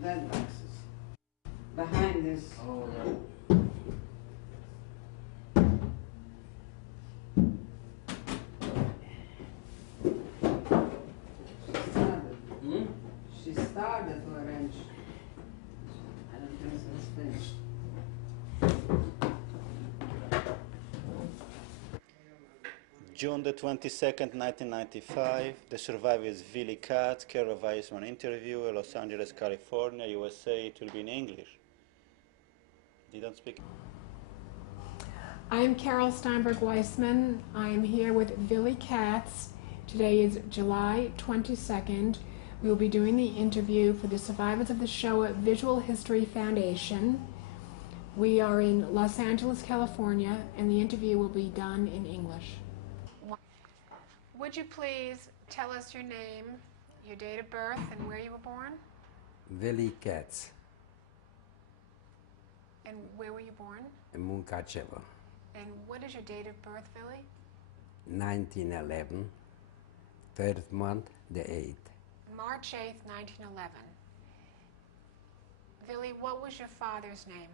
That boxes. Behind this. Oh, She started to arrange. I don't think it's finished. June the 22nd, 1995, the survivor is Vili Katz, care of Weissman interview, Los Angeles, California, USA. It will be in English. Didn't speak. I am Carol Steinberg-Weissman. I am here with Vili Katz. Today is July 22nd. We will be doing the interview for the survivors of the Shoah Visual History Foundation. We are in Los Angeles, California, and the interview will be done in English. Would you please tell us your name, your date of birth, and where you were born? Vili Katz, And where were you born? in Munkachevo, And what is your date of birth, Vili? 1911, third month, the 8th. March 8th, 1911. Vili, what was your father's name?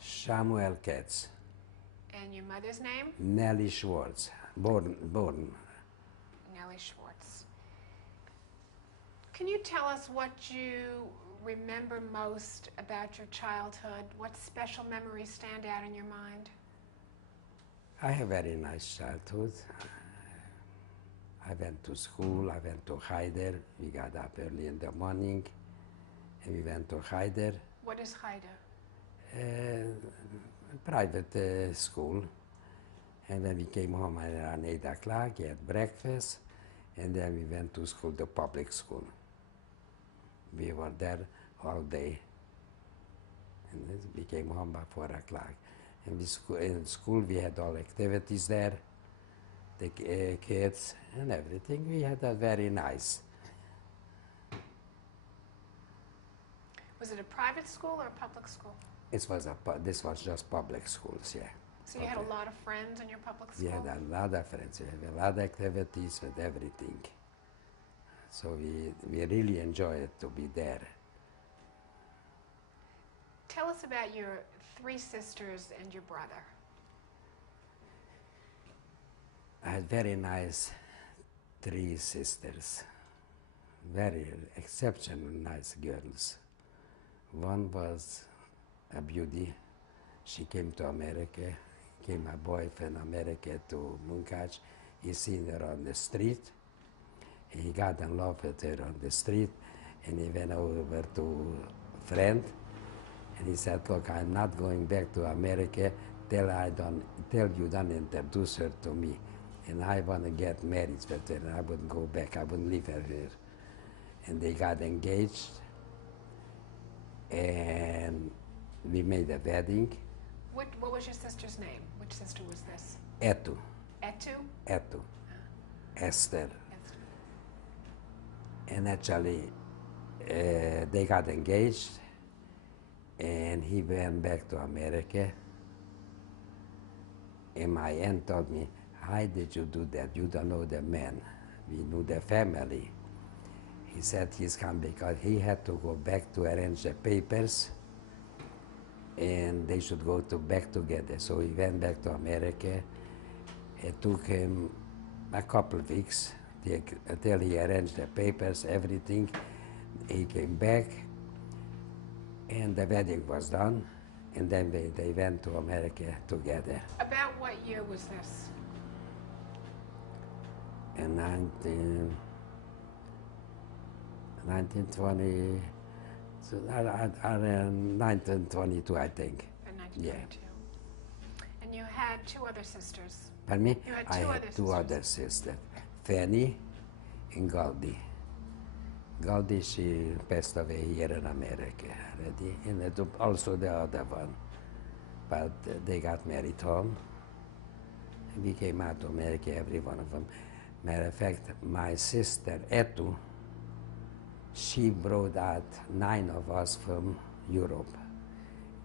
Samuel Katz, And your mother's name? Nelly Schwartz, born. Nellie Schwartz. Can you tell us what you remember most about your childhood? What special memories stand out in your mind? I have very nice childhood. I went to school, I went to Haider. We got up early in the morning and we went to Haider, What is Haida? private school. And then we came home around 8 o'clock, had breakfast, and then we went to school, the public school. We were there all day. And then we came home by 4 o'clock. And in school we had all activities there, the kids and everything. We had a very nice. Was it a private school or a public school? This was just public schools, yeah. So you had a lot of friends in your public school? We had a lot of friends, we had a lot of activities with everything. So we really enjoyed to be there. Tell us about your 3 sisters and your brother. I had very nice 3 sisters, very exceptional nice girls. One was a beauty. She came to America, came my boyfriend America to Munkach. He seen her on the street. He got in love with her on the street, and he went over to a friend, and he said, "Look, I'm not going back to America till you don't introduce her to me, and I want to get married with her. And I wouldn't go back. I wouldn't leave her here." And they got engaged, and we made a wedding. What was your sister's name? Which sister was this? Etu. Etu? Esther. Esther. And actually, they got engaged, and he went back to America. And my aunt told me, "Why did you do that? You don't know the man. We knew the family." He said he's come because he had to go back to arrange the papers, and they should go back together. So he went back to America. It took him a couple of weeks until he arranged the papers, everything. He came back, and the wedding was done, and then they went to America together. About what year was this? In 1920, so around 1922, I think. In 1922. Yeah. And you had 2 other sisters. Pardon me? You had I two had other 2 sisters. other sisters, Fanny and Goldie. Goldie, she passed away here in America already, and also the other one. But they got married home. We came out to America, every one of them. Matter of fact, my sister, Etu, she brought out 9 of us from Europe.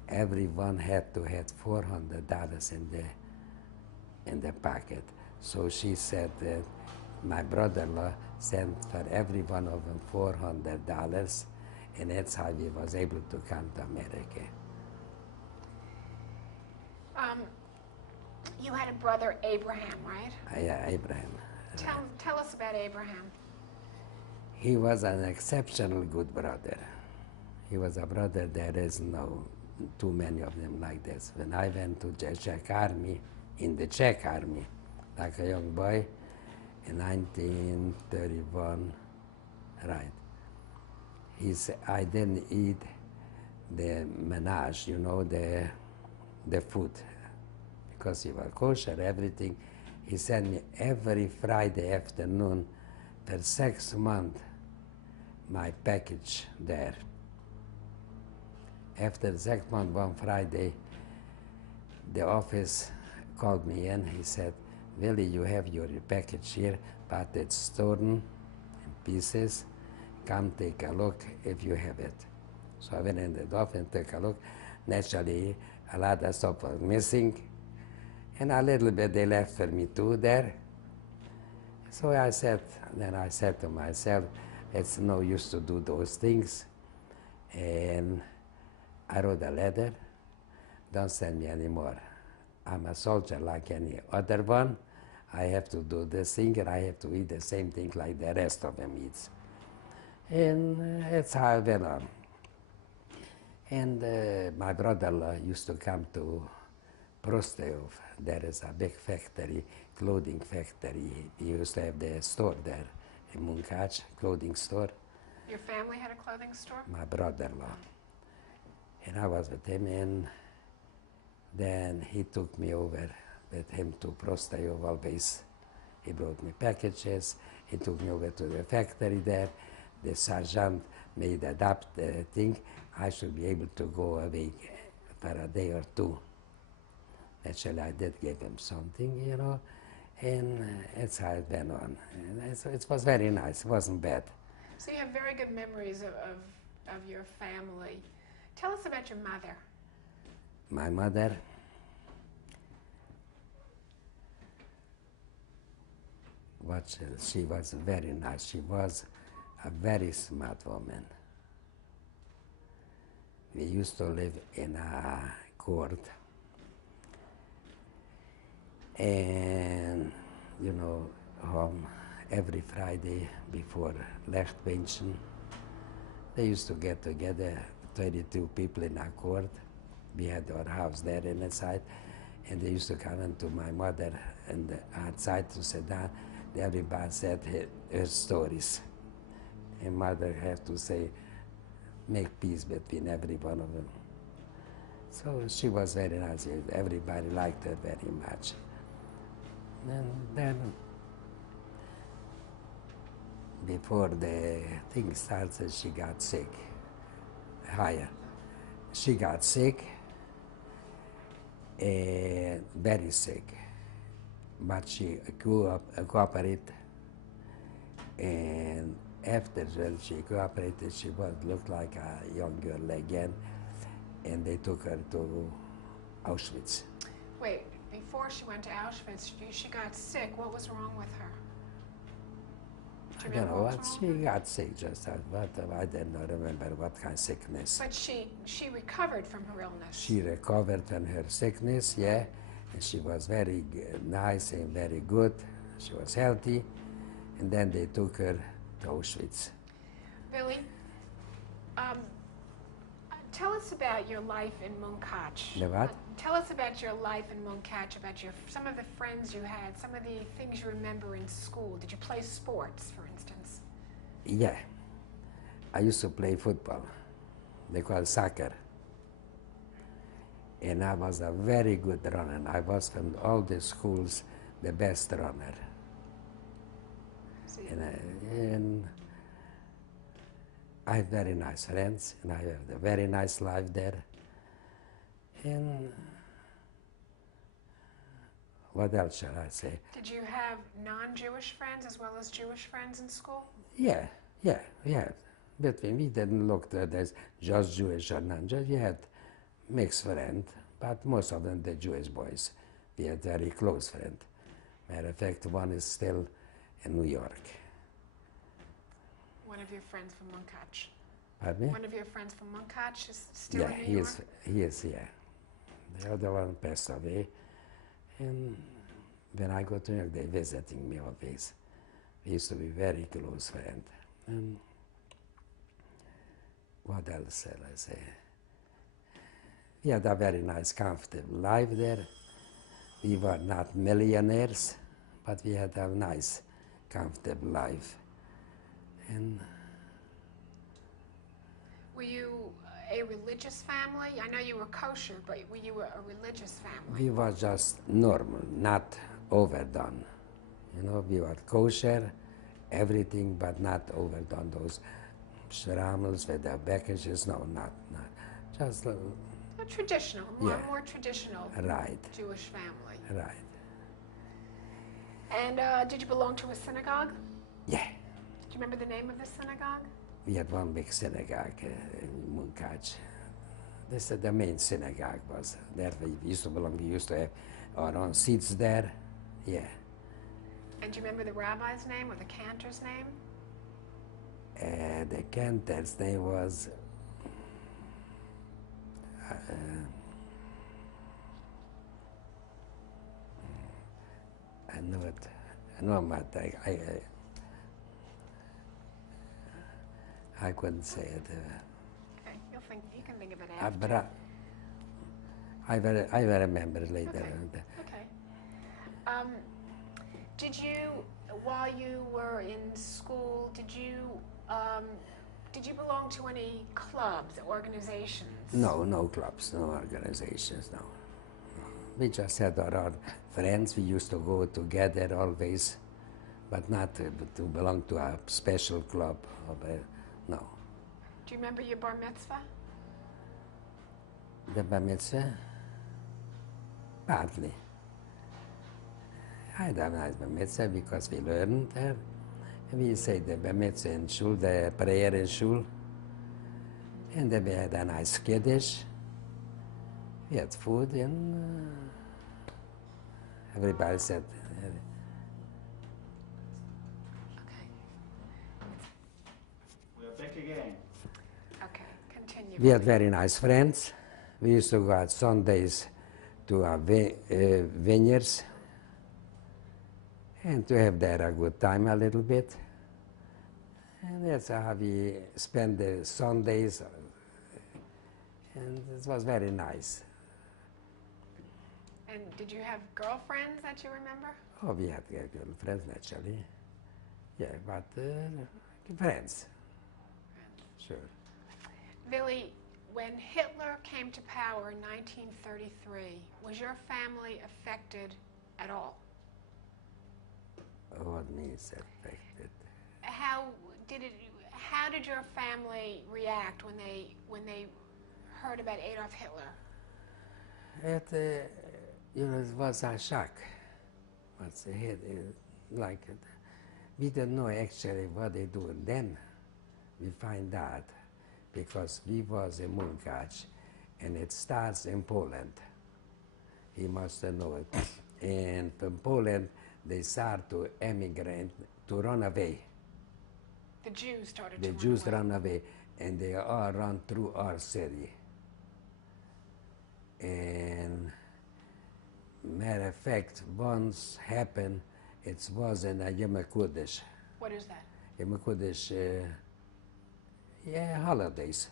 Everyone had to have $400 in the pocket. So she said that my brother-in-law sent for every one of them $400, and that's how we was able to come to America. You had a brother, Abraham, right? Abraham. Tell us about Abraham. He was an exceptional good brother. He was a brother, there is no too many of them like this. When I went to the Czech army, in the Czech army, like a young boy, in 1931, right, I didn't eat the menage, you know, the food, because he was kosher, everything. He sent me every Friday afternoon for 6 months my package there. After the 6th month, one Friday, the office called me in. He said, Willie, you have your package here, but it's torn in pieces. Come take a look if you have it. So I went in the office and took a look. Naturally, a lot of stuff was missing, and a little bit they left for me too there. So I said to myself, it's no use to do those things. And I wrote a letter, don't send me anymore. I'm a soldier like any other one. I have to do this thing, and I have to eat the same thing like the rest of them eats. And that's how I went on. And my brother-in-law used to come to Prostayov. There is a big factory, clothing factory. He used to have the store there in Munkacs, clothing store. Your family had a clothing store? My brother-in-law. And I was with him, and then he took me over with him to Prostayov always. He brought me packages. He took me over to the factory there. The sergeant made adapt the thing. I should be able to go away for a day or two. Actually, I did give him something, you know, and that's how it went on. And it was very nice. It wasn't bad. So you have very good memories of your family. Tell us about your mother. My mother, she was very nice. She was a very smart woman. We used to live in a court, and you know, every Friday before Lechtwenchen, they used to get together, 32 people in a court. We had our house there inside, and they used to come into my mother and outside to sit down. Everybody said her stories, and mother had to say, make peace between every one of them. So she was very nice. Everybody liked her very much. And then, before the thing started, she got sick. She got sick, very sick, but she cooperated, and after she cooperated, she looked like a young girl again, and they took her to Auschwitz. Wait, before she went to Auschwitz, she got sick. What was wrong with her? I don't know what, she got sick just that, but I don't remember what kind of sickness. But she recovered from her illness. She recovered from her sickness, yeah, and she was very nice and very good. She was healthy, and then they took her to Auschwitz. Vili, tell us about your life in Munkacs. The what? Tell us about your life in Munkacs, about some of the friends you had, some of the things you remember in school. Did you play sports, for instance? Yeah. I used to play football. They call it soccer. And I was a very good runner. I was from all the schools the best runner. And I have very nice friends, and I have a very nice life there. And what else shall I say? Did you have non-Jewish friends as well as Jewish friends in school? Yeah. Between we didn't look at as just Jewish or non-Jewish. We had mixed friends, but most of them the Jewish boys. We had very close friends. Matter of fact, one is still in New York. One of your friends from Munkach. Pardon me? One of your friends from Munkach is still Yeah, in New York? he is here. The other one passed away. And when I go to New York, they're visiting me always. We used to be very close friends. And what else shall I say? We had a very nice, comfortable life there. We were not millionaires, but we had a nice, comfortable life. And Were you a religious family? I know you were kosher, but were you a religious family? we were just normal, not overdone. You know, we were kosher, everything, but not overdone. Those schrammels with the packages, no, not. Just A traditional, Yeah. more traditional right, Jewish family. right. And did you belong to a synagogue? Yeah, Do you remember the name of the synagogue? we had one big synagogue in Munkach. This is the main synagogue was there. We used to belong. We used to have our own seats there. Yeah. And do you remember the rabbi's name or the cantor's name? The cantor's name was I know it. I know, but I couldn't say it. Okay, you can think of it But after. I will remember later. Okay. Did you, while you were in school, did you belong to any clubs, organizations? No clubs, no organizations, no. We just had our own friends. We used to go together always, but not to belong to a special club. No. Do you remember your bar mitzvah? The bar mitzvah? Partly. I don't know bar mitzvah because we learned there. We say the bar mitzvah in shul, the prayer in shul. And then we had a nice kiddush. We had food and everybody said, Okay. We are back again. Okay, continue. we had very nice friends. We used to go out Sundays to our vineyards and to have there a good time a little bit. And that's how we spent the Sundays. And it was very nice. And did you have girlfriends that you remember? Oh, we had girlfriends naturally. Yeah, but friends, sure. Vili, when Hitler came to power in 1933, was your family affected at all? What means affected? How did your family react when they heard about Adolf Hitler? It was a shock. What's ahead? Like we didn't know actually what they do. Then we find out because we was in Munkach, and it starts in Poland. He must know it. And from Poland, they start to emigrate, to run away. The Jews started The to Jews run away. run away, and they all run through our city. And matter of fact, once happened, it was in a Yom Kodesh. What is that? Yom Kodesh, holidays.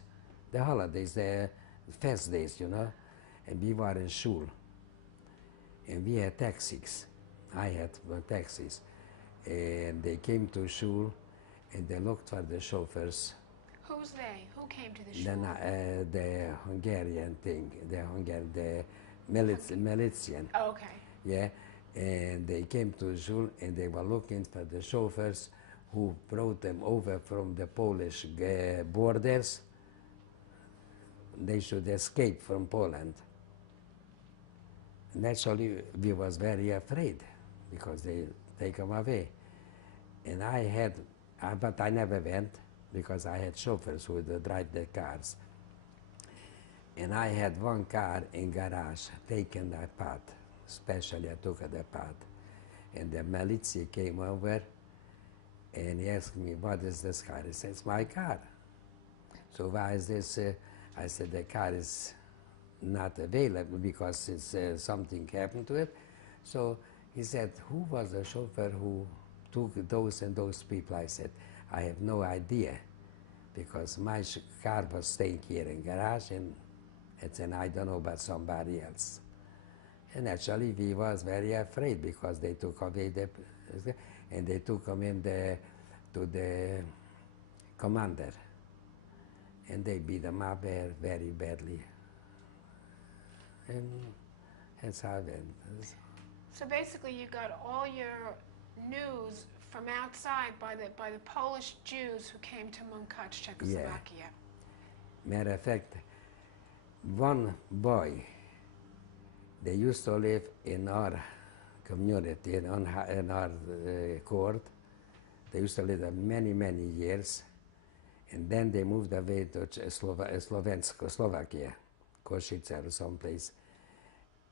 The holidays, the fast days, you know. And we were in shul. And we had taxis. I had taxis. And they came to shul, and they looked for the chauffeurs. Who's they? Who came to the shul? Then the Hungarian thing, the militian, Oh, okay. yeah. And they came to shul, and they were looking for the chauffeurs who brought them over from the Polish borders. They should escape from Poland. Naturally, we was very afraid because they take them away. And but I never went because I had chauffeurs who would drive the cars. And I had one car in garage taken apart, especially I took it apart. And the militia came over And he asked me, what is this car? He said, it's my car. So why is this? I said, the car is not available because it's, something happened to it. So he said, who was the chauffeur who took those and those people? I said, I have no idea, because my car was staying here in garage, and I don't know about somebody else. And actually we was very afraid, because they took away and they took him to the commander, and they beat him up very badly. And that's how it went. So basically, you got all your news from outside by the Polish Jews who came to Munkac, Czechoslovakia. Matter of fact, one boy, they used to live in our community, in our court. They used to live there many years, and then they moved away to Slovakia, Košice or someplace,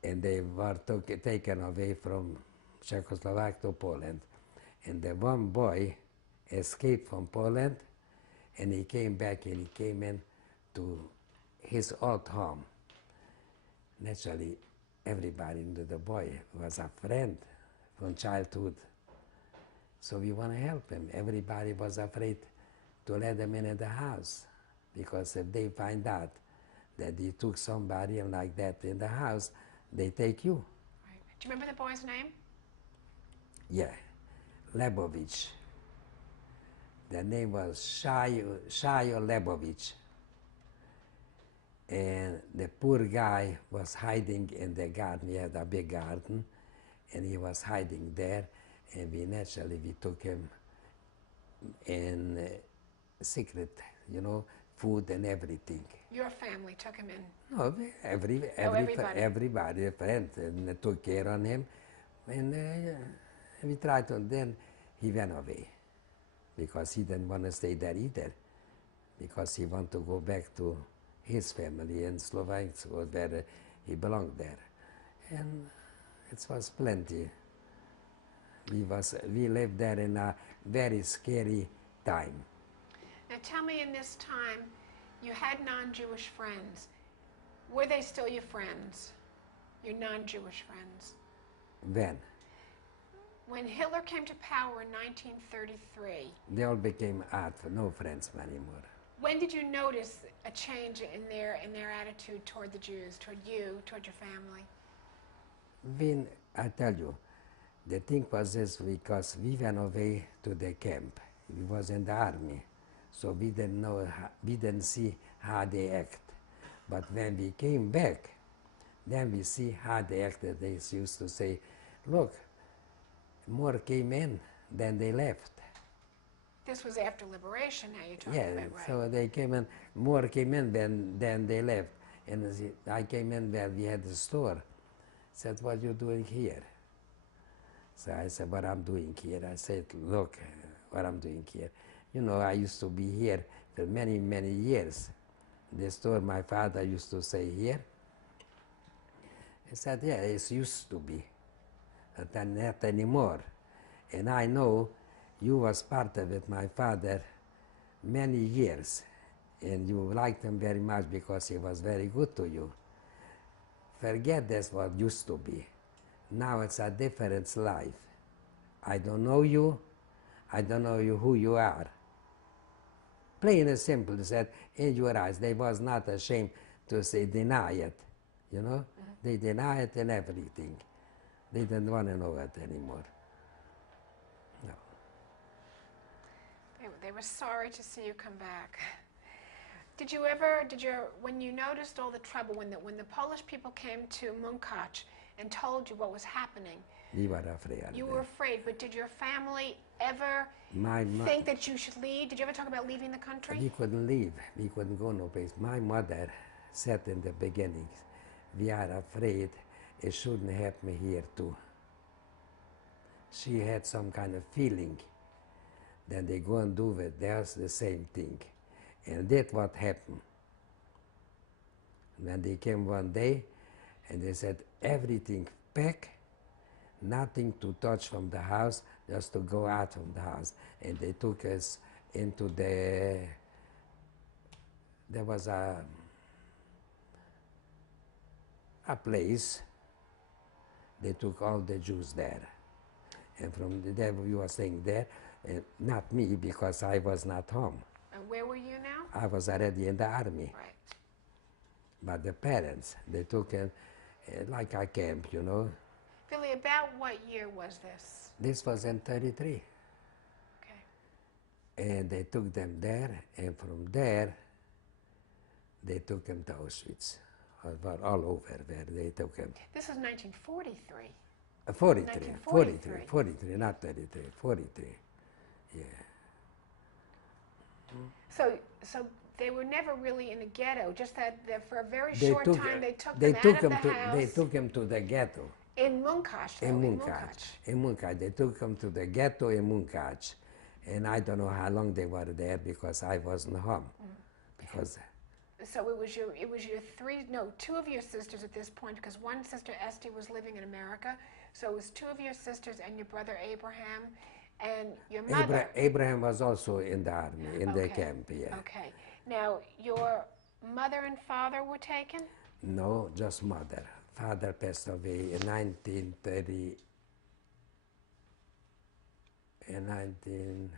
and they were taken away from Czechoslovakia to Poland. And the one boy escaped from Poland, and he came back, and he came in to his old home. Naturally, everybody knew the boy was a friend from childhood. So we want to help him. Everybody was afraid to let him in the house, because if they find out that he took somebody like that in the house, they take you. Right. Do you remember the boy's name? Yeah, Lebovich. The name was Shayo Lebovich. And the poor guy was hiding in the garden. We had a big garden, and he was hiding there, and we took him in secret, food and everything. Your family took him in? No, everybody. Everybody, a friend, and took care of him, and we tried to, then he went away, because he didn't want to stay there either, because he wanted to go back to his family in Slovakia, where he belonged there. And it was plenty. We lived there in a very scary time. Now tell me, in this time, you had non-Jewish friends. Were they still your friends, your non-Jewish friends? When? When Hitler came to power in 1933. They all became no friends anymore. When did you notice a change in their attitude toward the Jews, toward you, toward your family? When, I tell you, the thing was this, because we went away to the camp. We was in the army, so we didn't know, we didn't see how they act. But when we came back, then we see how they acted. They used to say, look, more came in than they left. This was after liberation, now you're talking about, right? So they came in, more came in than they left. And I came in where we had the store. Said, what you doing here? So I said, what I'm doing here? I said, look, what I'm doing here. I used to be here for many years. The store my father used to say here. He said, yeah, it used to be, but not anymore. And I know you was part of it, my father, many years, and you liked him very much because he was very good to you. Forget that's what used to be. Now it's a different life. I don't know you, I don't know who you are. Plain and simple, said, in your eyes, they was not ashamed to say deny it, They deny it and everything. They didn't want to know it anymore. No. They were sorry to see you come back. When you noticed all the trouble, when the Polish people came to Munkac and told you what was happening, we were afraid. You were afraid, but did your family ever think that you should leave? Did you ever talk about leaving the country? We couldn't leave. We couldn't go no place. My mother said in the beginning, we are afraid it shouldn't happen here too. She had some kind of feeling that they go and do with theirs the same thing. And that's what happened. When they came one day and they said, everything pack, nothing to touch from the house, just to go out from the house. And they took us into there was a place, they took all the Jews there. And from there we were staying there, not me, because I was not home. And where were you now? I was already in the army. Right. But the parents, they took him like a camp, you know. Vili, about what year was this? This was in 33. Okay. And they took them there, and from there, they took him to Auschwitz, all over where they took him. This is 1943. 43, 1943. 43, not 33, 43, yeah. So they were never really in the ghetto, just that for a very They short took- time they took they them took out of him the to, house. They took him to the ghetto. In Munkac, though, In Munkac. They took him to the ghetto in Munkac. And I don't know how long they were there because I wasn't home. Because So it was your two of your sisters at this point, because one sister, Esty, was living in America. So it was two of your sisters and your brother Abraham and your mother. Abraham was also in the army, in the Okay. camp, yeah. Okay. Now, your mother and father were taken? No, just mother. Father passed away in 1930. In 19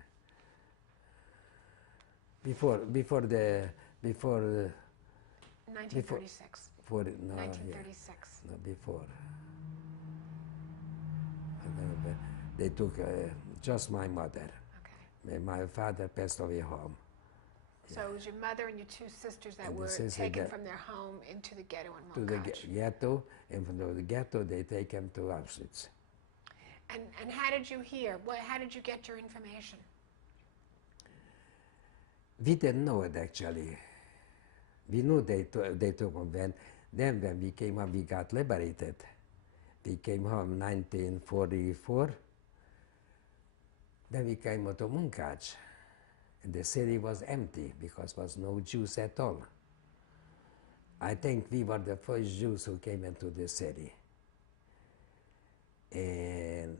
before 1936. for no 1936. yeah, no before. They took just my mother. Okay. My father passed away home. So it was your mother and your two sisters that And the were sister taken that- from their home into the ghetto in To the Munkac. ghetto, and from the ghetto they take him to Auschwitz. And how did you hear? How did you get your information? We didn't know it actually. We knew they took him when we came home, we got liberated. We came home 1944. Then we came to Munkac. And the city was empty because there was no Jews at all. I think we were the first Jews who came into the city. And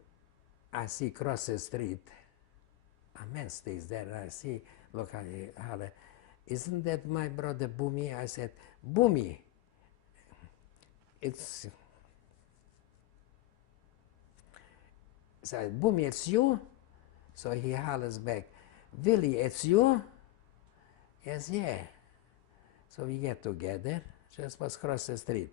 I see across the street, a man stays there. I see, look, I holler, isn't that my brother Bumi? I said, Bumi, it's, so Bumi, it's you? So he hollers back, Vili, it's you? Yes, yeah. So we get together, just was across the street.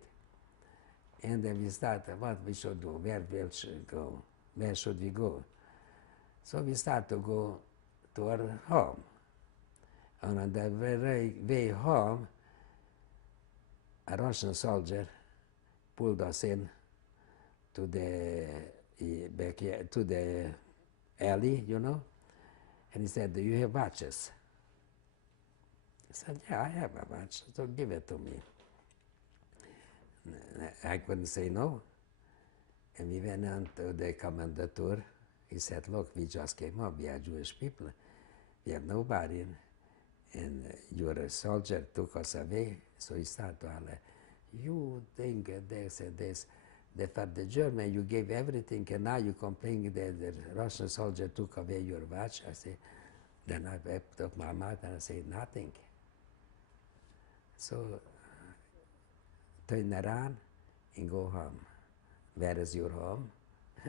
And then we started what we should do, where we should go, where should we go. So we start to go to our home. And on the very way home, a Russian soldier pulled us in to the to the alley, you know, and he said, "Do you have watches?" I said, "Yeah, I have a watch, so give it to me." I couldn't say no. And we went on to the commandatur. He said, "Look, we just came up, we are Jewish people. We have nobody, and your soldier took us away." So he started to holler, "You think this and this, that for the German you gave everything, and now you complain that the Russian soldier took away your watch?" I said, then I wept up my mouth and I said, "Nothing." So turn around and go home. Where is your home?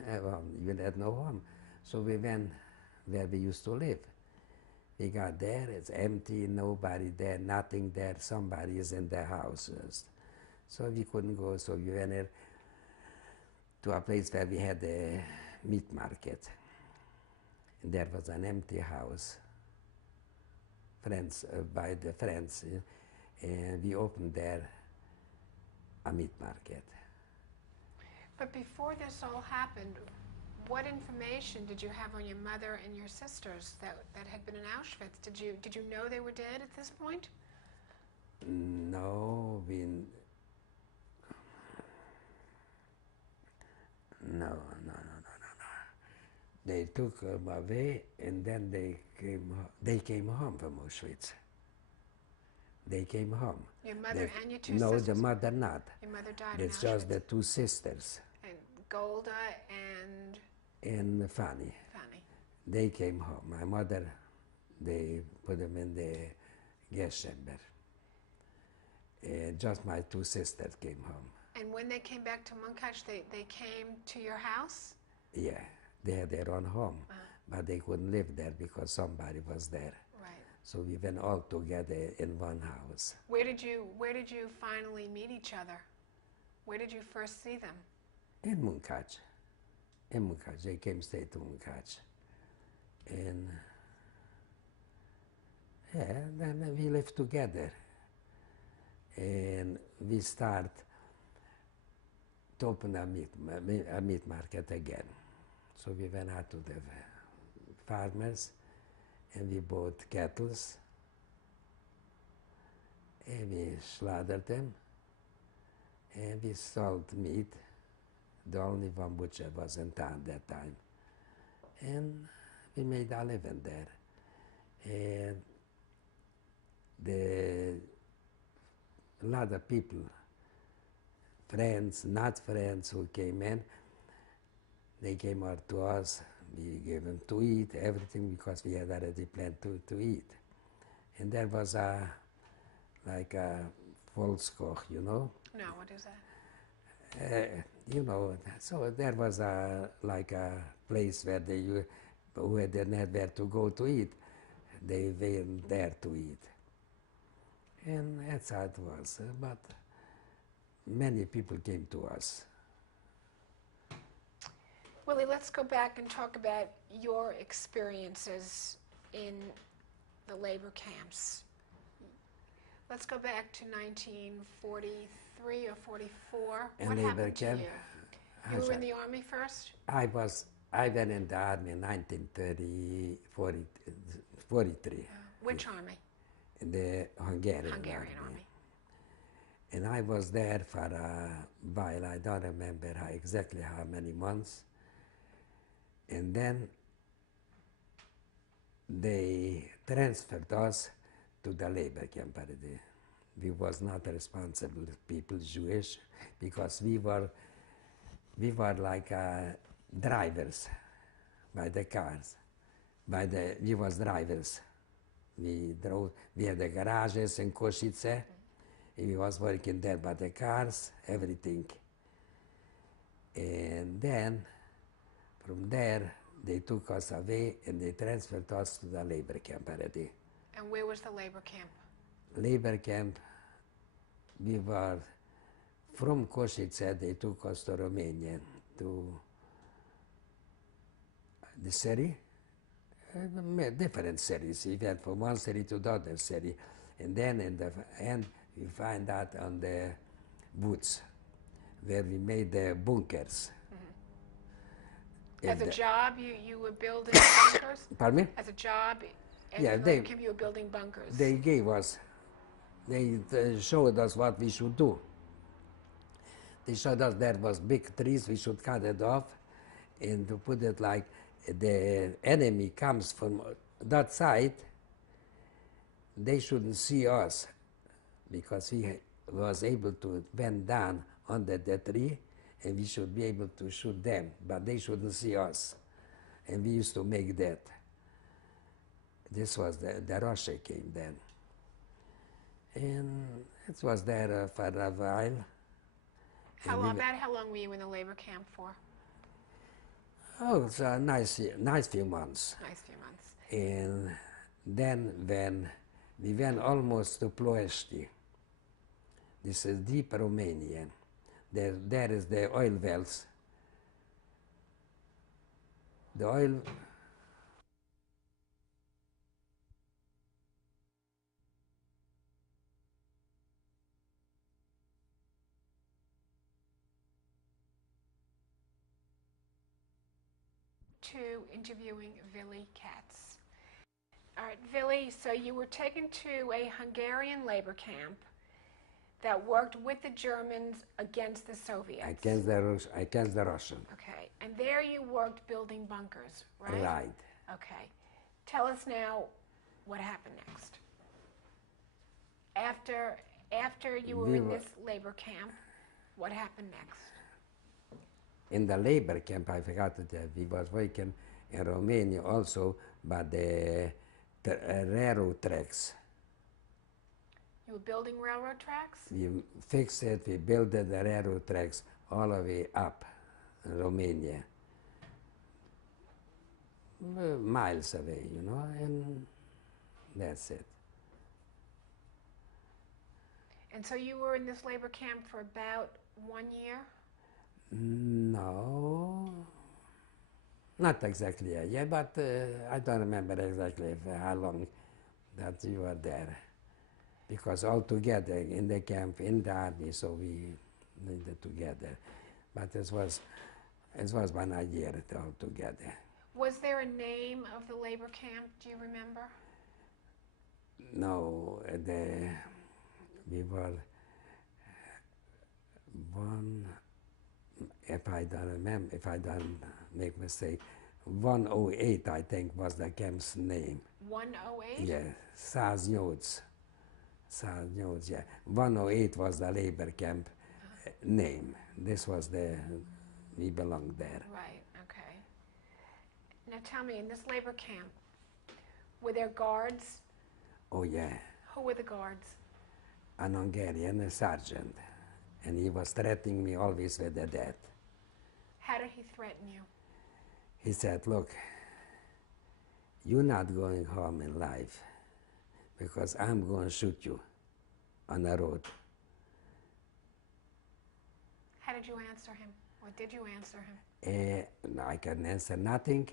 Well, you had no home. So we went where we used to live. We got there, it's empty, nobody there, nothing there, somebody is in the house. So we couldn't go, so we went there to a place where we had a meat market. And there was an empty house, by the friends, and we opened there a meat market. But before this all happened, what information did you have on your mother and your sisters that had been in Auschwitz? Did you know they were dead at this point? No, no. They took them away, and then they came home from Auschwitz. They came home. Your mother and your two no, sisters? the mother not. Your mother died It's in Auschwitz. just the two sisters. And Golda and Fanny. Fanny. They came home. My mother, they put them in the gas chamber. Just my two sisters came home. And when they came back to Munkac, they came to your house? Yeah, they had their own home, but they couldn't live there because somebody was there. Right. So we went all together in one house. Where did you finally meet each other? Where did you first see them? In Munkac. In Munkac. They came straight to Munkac. And yeah, then we lived together. And we start to open a meat market again. So we went out to the farmers and we bought cattle and we slaughtered them and we sold meat. The only one butcher was in town that time. And we made our living there. And a lot of people, friends, not friends, who came in, they came out to us. We gave them to eat, everything, because we had already planned to eat. And there was like a Volkskoch, you know? No, what is that? You know, so there was like a place where who didn't have where to go to eat, they went there to eat. And that's how it was. But many people came to us. Willie, let's go back and talk about your experiences in the labor camps. Let's go back to 1943 or 44. In what labor happened camp? to you? You were in the army first? I went in the army in 1943. Which army? In the Hungarian Army. And I was there for a while. I don't remember exactly how many months. And then they transferred us to the labor camp. We was not responsible people, Jewish, because we were like drivers by the cars. We was drivers. We drove. We had the garages in Košice. We was working there by the cars, everything. And then, from there, they took us away and they transferred us to the labor camp already. And where was the labor camp? Labor camp, we were from Košice, they took us to Romania, to the city, different cities. We went from one city to the other city. And then in the end, we find out on the woods where we made the bunkers. Mm-hmm. As a job, you were building bunkers? Pardon me? As a job, Yeah, you were building bunkers. They gave us, they showed us what we should do. They showed us there was big trees, we should cut it off and to put it like the enemy comes from that side, they shouldn't see us because we was able to bend down under the tree and we should be able to shoot them, but they shouldn't see us. And we used to make that. This was the Russia came then. And it was there for a while. How long were you in the labor camp for? Oh, it's a nice few months. Nice few months. And then when we went almost to Ploiești, this is deep Romania. There is the oil wells. The oil. To interviewing Vili Katz. All right, Vili, so you were taken to a Hungarian labor camp that worked with the Germans against the Soviets. Against the Russian. Okay, and there you worked building bunkers, right? Right. Okay. Tell us now what happened next. After you were in this labor camp, what happened next? in the labor camp, I forgot to tell, we was working in Romania also by the railroad tracks. You were building railroad tracks? We fixed it, we built the railroad tracks all the way up Romania. Miles away, you know, and that's it. And so you were in this labor camp for about 1 year? No, not exactly a year, but I don't remember exactly how long that you were there. Because all together in the camp, in the army, so we did it together. But it was 1 year all together. Was there a name of the labor camp? Do you remember? No, we were one, if I don't remember, if I don't make mistake, 108 I think was the camp's name. 108? Yeah, 108. 108, yeah. 108 was the labor camp name. This was we belonged there. Right, okay. Now tell me, in this labor camp, were there guards? Oh yeah, Who were the guards? an Hungarian sergeant, and he was threatening me always with the death. How did he threaten you? He said, look, you're not going home in life because I'm going to shoot you on the road. How did you answer him? Or did you answer him? No, I can answer nothing.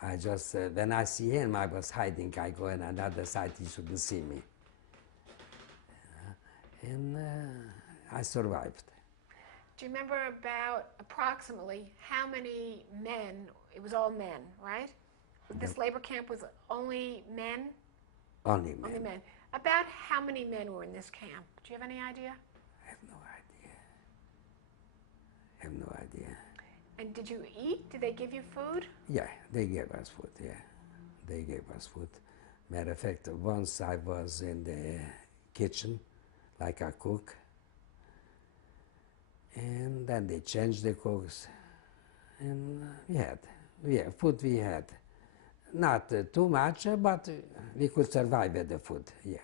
I just, when I see him, I was hiding. I go on another side, he shouldn't see me. And I survived. Do you remember about approximately how many men, it was all men, right? This labor camp was only men? Only men. Only men. About how many men were in this camp? Do you have any idea? I have no idea. I have no idea. And did you eat? Did they give you food? Yeah, they gave us food, yeah. They gave us food. Matter of fact, once I was in the kitchen, like a cook, and then they changed the cooks, and food we had. Not too much, but we could survive with the food, yeah.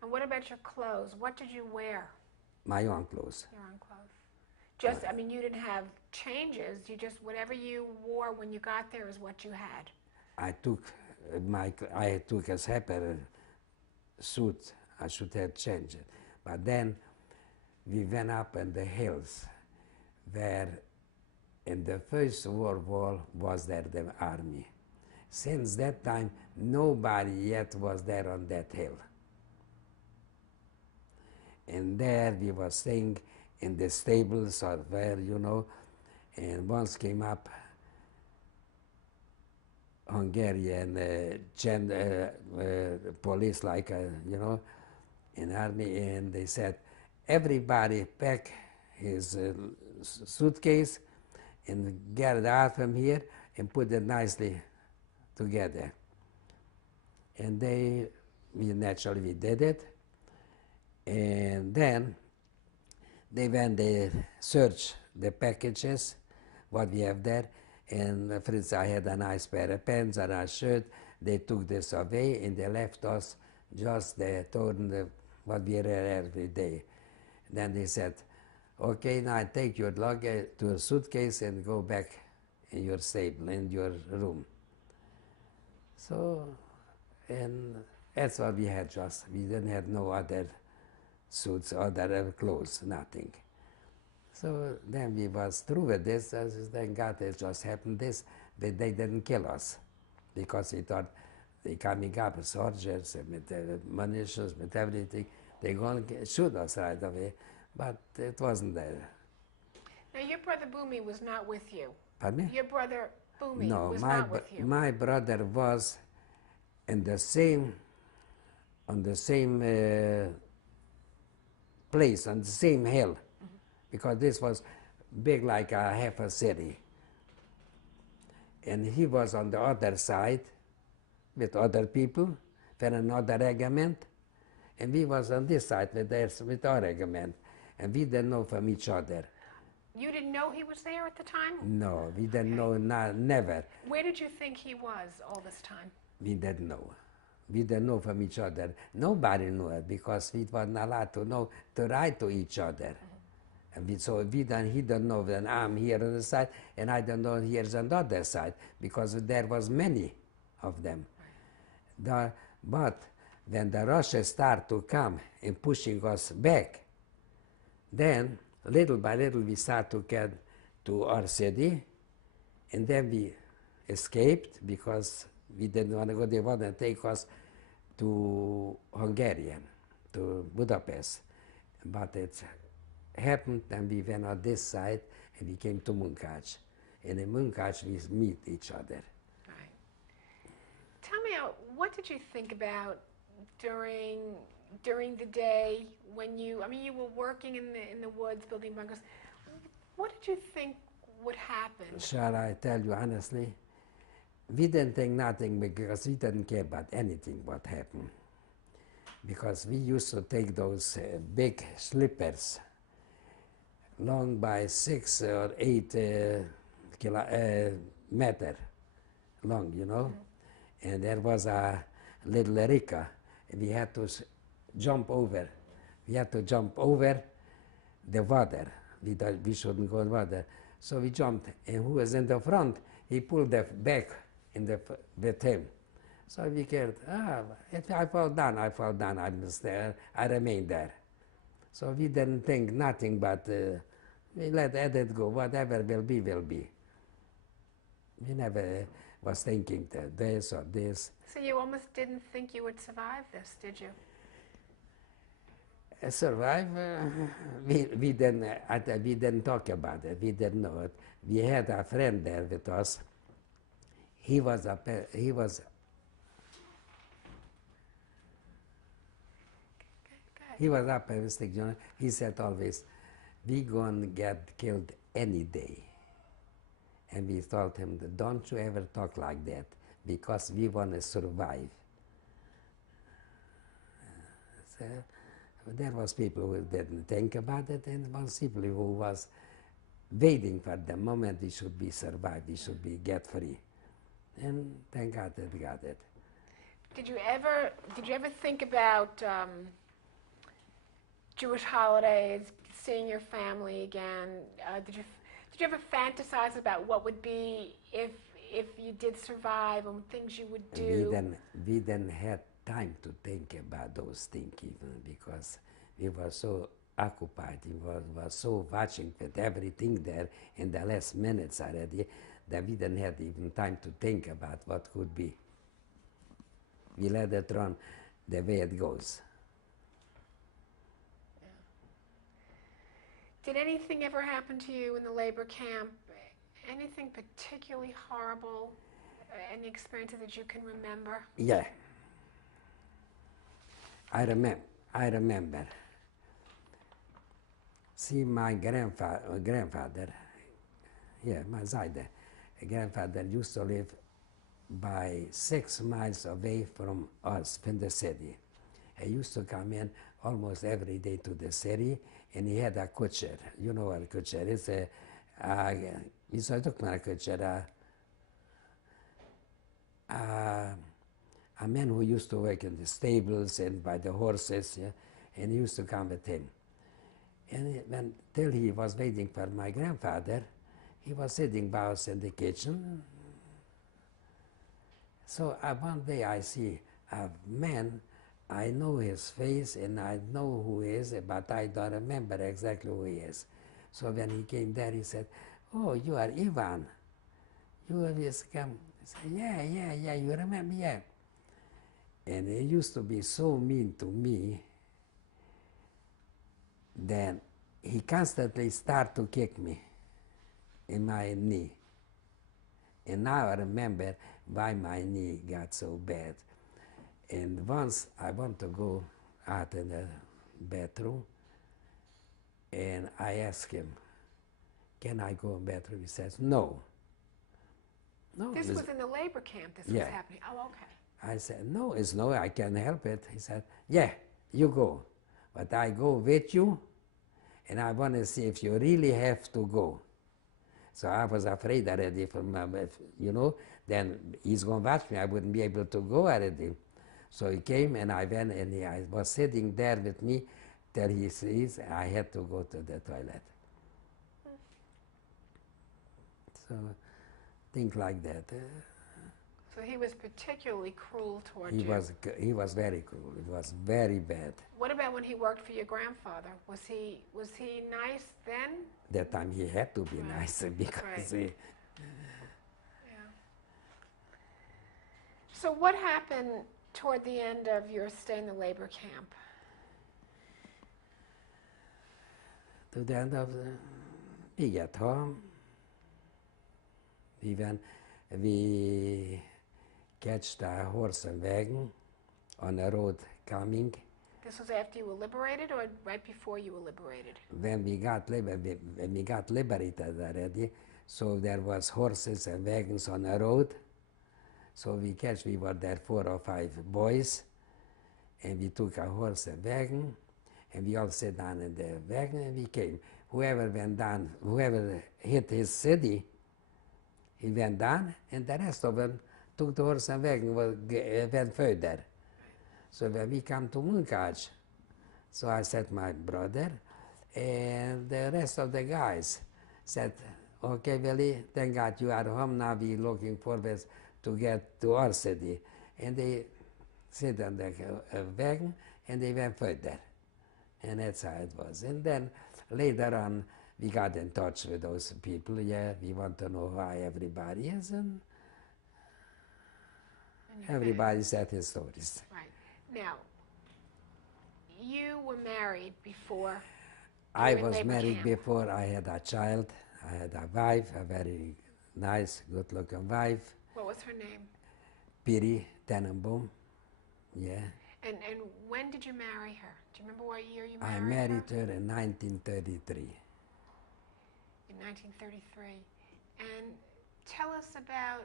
And what about your clothes? What did you wear? My own clothes. Your own clothes. Just, I mean, you didn't have changes. You just, whatever you wore when you got there is what you had. I took a separate suit. I should have changed it. But then we went up in the hills where in the First World War was there the army. Since that time, nobody yet was there on that hill. And there we were staying in the stables or where, you know, and once came up Hungarian police, like, you know, in army, and they said, everybody pack his suitcase and get it out from here and put it nicely together. And we did it. And then they went, they searched the packages, what we have there, and for instance, I had a nice pair of pants and a shirt. They took this away and they left us just the torn, what we wear every day. Then they said, okay, now take your luggage to a suitcase and go back in your stable, in your room. So, and that's what we had just. We didn't have no other suits, other clothes, nothing. So then we was through with this, thank God it just happened this, that they didn't kill us. Because we thought they coming up, soldiers, with munitions, with everything, they're going to shoot us right away, but it wasn't there. Now your brother Bumi was not with you. Pardon me? Your brother Bumi was not with you. My brother was in the same, on the same place, on the same hill, because this was big like a half a city. And he was on the other side with other people for another regiment, and we was on this side with our regiment, and we didn't know from each other. You didn't know he was there at the time? No, we didn't Okay. know, never. Where did you think he was all this time? We didn't know. We didn't know from each other. Nobody knew it because we weren't allowed to know to write to each other. And so he don't know that I'm here on the side and I don't know here's on the other side because there was many of them. But when the Russians start to come and pushing us back, then little by little we start to get to our city, and then we escaped because we didn't want to go. They wanted to take us to Hungarian, to Budapest. But it happened and we went on this side and we came to Munkács. And in Munkács we meet each other. Right. Tell me, what did you think about during the day when you were working in the woods building bunkers? What did you think would happen? Shall I tell you honestly? We didn't think nothing because we didn't care about anything what happened. Because we used to take those big slippers, long by 6 or 8 meter long, you know. Mm-hmm. And there was a little Erika. We had to jump over. We had to jump over the water. We shouldn't go in water. So we jumped, and who was in the front, he pulled the back with him. So we cared, if I fall down, I remain there. So we didn't think nothing, but we let it go. Whatever will be, will be. We never was thinking that this or this. So you almost didn't think you would survive this, did you? Survive? We didn't talk about it. We didn't know it. We had a friend there with us. He was optimistic, you know. He said always, "We gonna get killed any day." And we told him, "Don't you ever talk like that, because we want to survive." So there was people who didn't think about it, and there was people who was waiting for the moment we should be survived, we should be get free. And thank God that we got it. Did you ever think about Jewish holidays, seeing your family again? Did you ever fantasize about what would be if you did survive and things you would do? We didn't have time to think about those things even because we were so occupied. We were so watching with everything there in the last minutes already that we didn't have even time to think about what could be. We let it run the way it goes. Did anything ever happen to you in the labor camp? Anything particularly horrible? Any experiences that you can remember? Yeah. I remember. See, my grandfather, my grandfather used to live by 6 miles away from us, from the city. He used to come in almost every day to the city, and he had a kutcher. You know what a kutcher is? Viszont már a kutcher, a man who used to work in the stables and by the horses, yeah, and he used to come with him. And till he was waiting for my grandfather, he was sitting by us in the kitchen. So one day I see a man, I know his face and I know who he is, but I don't remember exactly who he is. So when he came there, he said, "Oh, you are Ivan. You always come." I said, yeah, you remember, yeah. And he used to be so mean to me. Then he constantly started to kick me in my knee. And now I remember why my knee got so bad. And once I want to go out in the bathroom, and I asked him, "Can I go in the bathroom?" He says, "No." No. This was in the labor camp this was happening. Oh, okay. I said, "No, it's no, I can't help it." He said, "Yeah, you go, but I go with you, and I want to see if you really have to go. So I was afraid already from, then he's going to watch me. I wouldn't be able to go already. So he came and I went and I was sitting there with me till he sees I had to go to the toilet. So things like that. So he was particularly cruel toward He you. he was very cruel. It was very bad. What about when he worked for your grandfather? Was he nice then? That time he had to be Right. nice because Right. Yeah. So what happened toward the end of your stay in the labor camp? to the end of we get home. We catch the horse and wagon on the road coming. This was after you were liberated or right before you were liberated? When we got liberated already, so there was horses and wagons on the road. So we were there 4 or 5 boys, and we took a horse and wagon, and we all sat down in the wagon and we came. Whoever went down, whoever hit his city, he went down, and the rest of them took the horse and wagon, went further. So when we come to Munkács, so I said my brother, and the rest of the guys said, okay, Vili, thank God you are home, now we're looking forward to get to our city. And they sit on the wagon, and they went further. And that's how it was. And then later on, we got in touch with those people. Yeah, we want to know why everybody is, and everybody said his stories. Right. Now, you were married before. I you were in was labor married camp. before I had a child. I had a wife, a very nice, good-looking wife, What was her name? Piri Tenenbaum. Yeah. And when did you marry her? Do you remember what year you married I married her in 1933. In 1933. And tell us about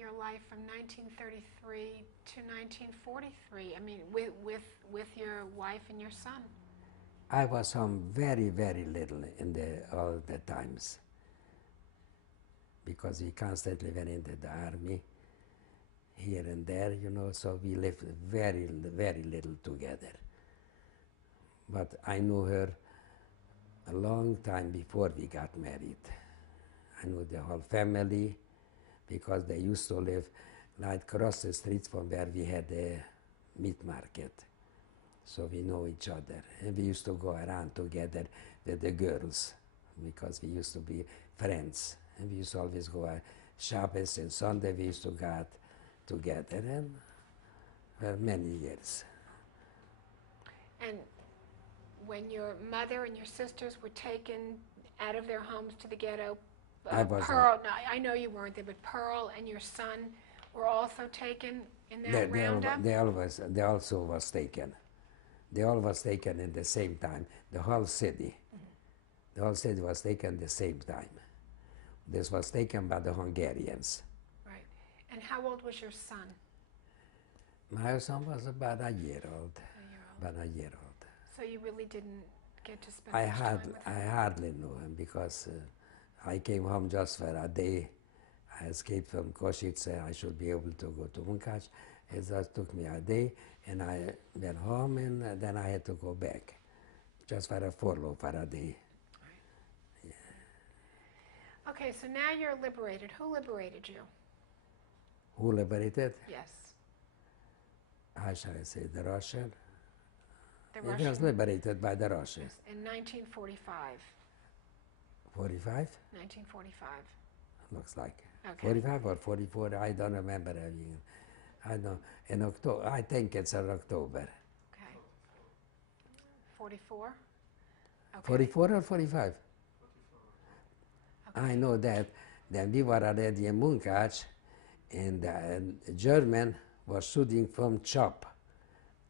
your life from 1933 to 1943. I mean, with your wife and your son. I was home very, very little in all the times because we constantly went into the army here and there, so we lived very, very little together. But I knew her a long time before we got married. I knew the whole family because they used to live right across the street from where we had the meat market. So we know each other. And we used to go around together with the girls because we used to be friends. And we used to always go Shabbos and Sunday. We used to go out together and for many years. And when your mother and your sisters were taken out of their homes to the ghetto, I was Pearl, no, I know you weren't there, but Pearl and your son were also taken in that roundup? They also was taken. They all was taken at the same time. The whole city. The whole city was taken at the same time. This was taken by the Hungarians. Right. And how old was your son? My son was about a year old. About a year old. So you really didn't get to spend I much time with him? hardly knew him because I came home just for a day. I escaped from Košice. I should be able to go to Munkács. It just took me a day, and I went home, and then I had to go back, just for a furlough for a day. Right. Yeah. Okay, so now you're liberated. Who liberated you? Who liberated? Yes. How shall I say, the Russian? The It was Russian. liberated by the Russians. In 1945. 45? 1945. Looks like. Okay. 45 or 44, I don't remember having. I don't, in October, I think it's in October. Okay. 44? Okay. 44 or 45? Okay. I know that. Then we were already in Munkács, and the German was shooting from Chop